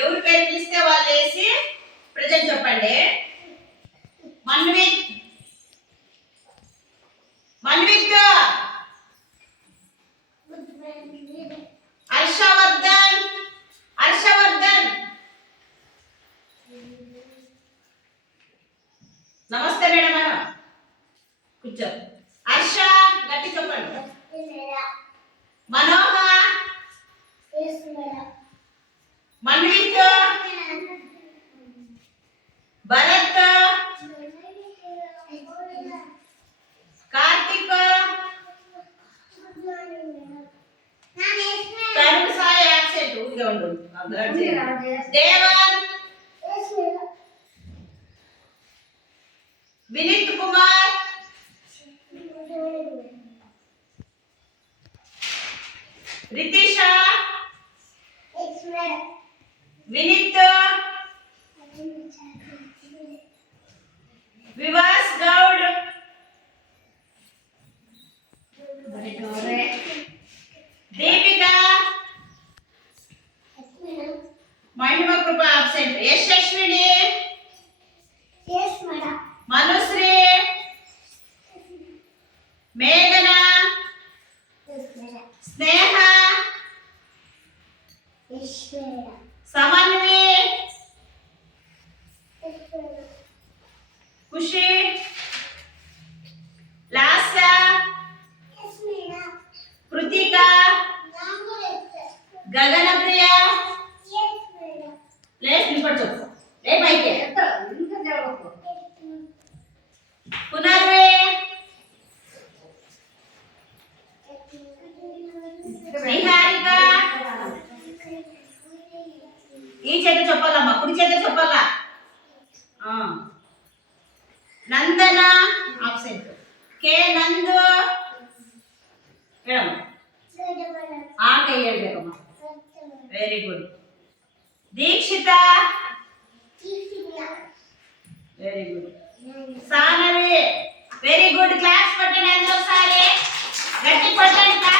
ఎవరి పేరు పిలిస్తే వాళ్ళు వేసి ప్రజెంట్ చెప్పండి. మన్విత్, మన్విత్, హర్షవర్ధన్, హర్షవర్ధన్. నమస్తే మేడం అన్న, కూర్చో. హర్ష, గట్టి చెప్పండి. మనోహర్, మన్విత్, భరత్, కార్తిక్, తరుణ్ సాయి యాక్సెప్ట్ ఊరికే ఉండు. దేవన్, వినీత్ కుమార్, రితీష, వినీత్, వివాస్ గౌడ్, దీపిక, మహిమ కృప అబ్సెంట్. యశస్విని, మనుశ్రీ, మేఘన, స్నేహ, సమన్వి, ఖుషి, లాస, కృతిక, గగనప్రియ. ప్లేస్ నింపడి చెప్పు. రేపైతే పునర్వే, నిహారిక. ఈ చేత చెప్పాలమ్మా, కుడి చేత చెప్పాలా. నందన absent. K Nandu, Akayyamma, very good. Dikshita, very good. Sanavi, very good. Class పట్టండి అందరూ ఒకసారి, గట్టి పట్టండి.